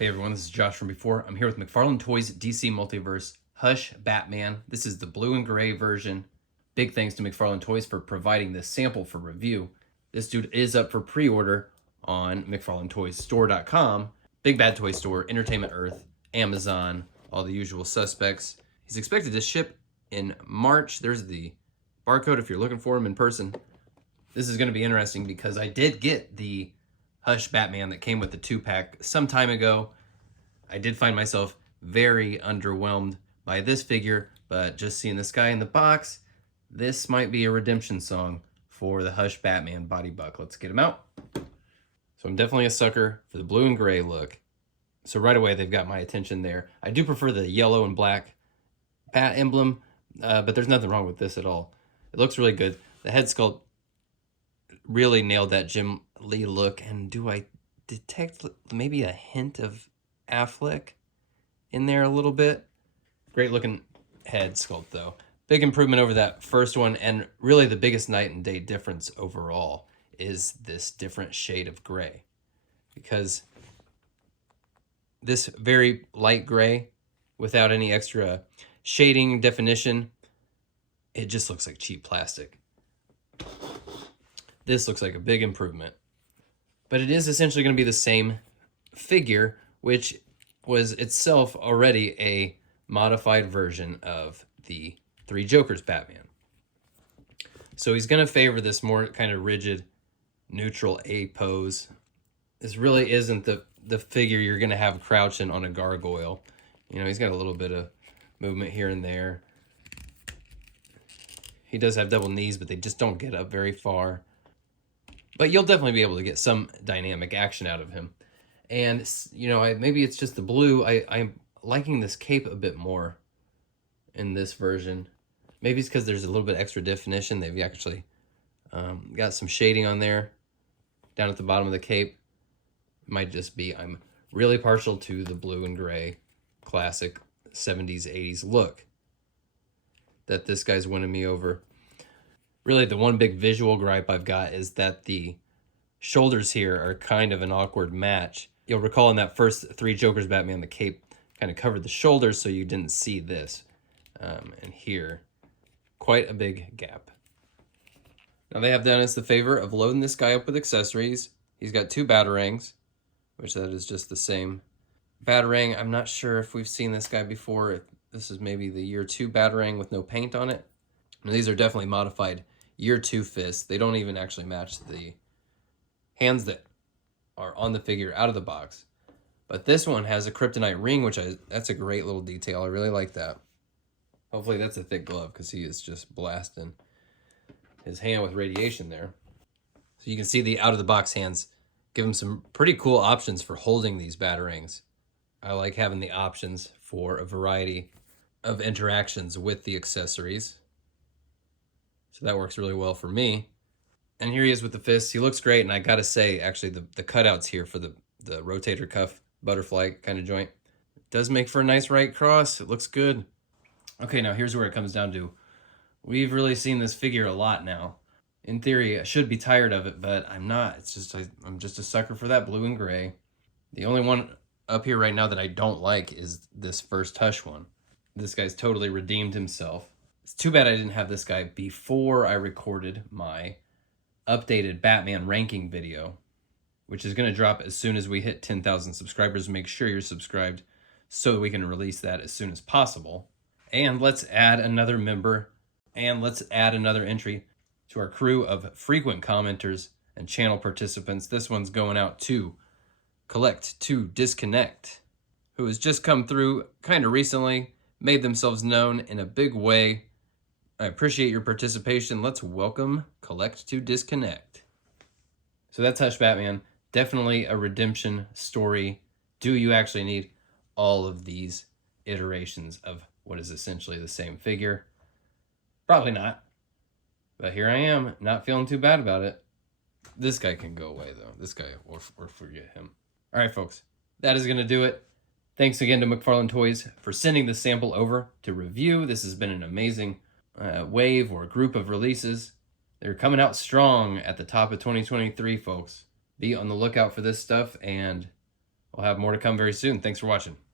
Hey everyone, this is Josh from before. I'm here with McFarlane Toys DC Multiverse Hush Batman. This is the blue and gray version. Big thanks to McFarlane Toys for providing this sample for review. This dude is up for pre-order on McFarlaneToysStore.com. Big Bad Toy Store, Entertainment Earth, Amazon, all the usual suspects. He's expected to ship in March. There's the barcode if you're looking for him in person. This is going to be interesting because I did get the Hush Batman that came with the 2-pack some time ago. I did find myself very underwhelmed by this figure, but just seeing this guy in the box, this might be a redemption song for the Hush Batman body buck. Let's get him out. So I'm definitely a sucker for the blue and gray look. So right away, they've got my attention there. I do prefer the yellow and black bat emblem, but there's nothing wrong with this at all. It looks really good. The head sculpt really nailed that Jim Lee look. And do I detect maybe a hint of Affleck in there a little bit? Great looking head sculpt though. Big improvement over that first one, and really the biggest night and day difference overall is this different shade of gray, because this very light gray without any extra shading definition, it just looks like cheap plastic. This looks like a big improvement, but it is essentially going to be the same figure, which was itself already a modified version of the Three Jokers Batman. So he's going to favor this more kind of rigid, neutral A pose. This really isn't the figure you're going to have crouching on a gargoyle. You know, he's got a little bit of movement here and there. He does have double knees, but they just don't get up very far. But you'll definitely be able to get some dynamic action out of him. And, you know, maybe it's just the blue. I'm liking this cape a bit more in this version. Maybe it's because there's a little bit extra definition. They've actually got some shading on there down at the bottom of the cape. It might just be I'm really partial to the blue and gray classic 70s, 80s look that this guy's winning me over. Really, the one big visual gripe I've got is that the shoulders here are kind of an awkward match. You'll recall in that first Three Jokers Batman, the cape kind of covered the shoulders, so you didn't see this. And here, quite a big gap. Now they have done us the favor of loading this guy up with accessories. He's got 2 batarangs, which that is just the same batarang. I'm not sure if we've seen this guy before. If this is maybe the year 2 batarang with no paint on it. Now, these are definitely modified year 2 fists. They don't even actually match the hands that are on the figure out of the box. But this one has a kryptonite ring, which that's a great little detail. I really like that. Hopefully that's a thick glove, because he is just blasting his hand with radiation there. So you can see the out-of-the-box hands give him some pretty cool options for holding these batarangs. I like having the options for a variety of interactions with the accessories. So that works really well for me. And here he is with the fists. He looks great, and I gotta say, actually, the cutouts here for the rotator cuff butterfly kind of joint does make for a nice right cross. It looks good. Okay, now here's where it comes down to. We've really seen this figure a lot now. In theory, I should be tired of it, but I'm not. It's just I'm just a sucker for that blue and gray. The only one up here right now that I don't like is this first Hush one. This guy's totally redeemed himself. It's too bad I didn't have this guy before I recorded my updated Batman ranking video, which is going to drop as soon as we hit 10,000 subscribers. Make sure you're subscribed so that we can release that as soon as possible. And let's add another member, and let's add another entry to our crew of frequent commenters and channel participants. This one's going out to Collect to Disconnect, who has just come through kind of recently, made themselves known in a big way. I appreciate your participation. Let's welcome Collect to Disconnect. So that's Hush Batman. Definitely a redemption story. Do you actually need all of these iterations of what is essentially the same figure? Probably not. But here I am, not feeling too bad about it. This guy can go away, though. This guy, or forget him. All right, folks. That is going to do it. Thanks again to McFarlane Toys for sending this sample over to review. This has been an amazing wave or group of releases. They're coming out strong at the top of 2023, folks. Be on the lookout for this stuff, and I'll have more to come very soon. Thanks for watching.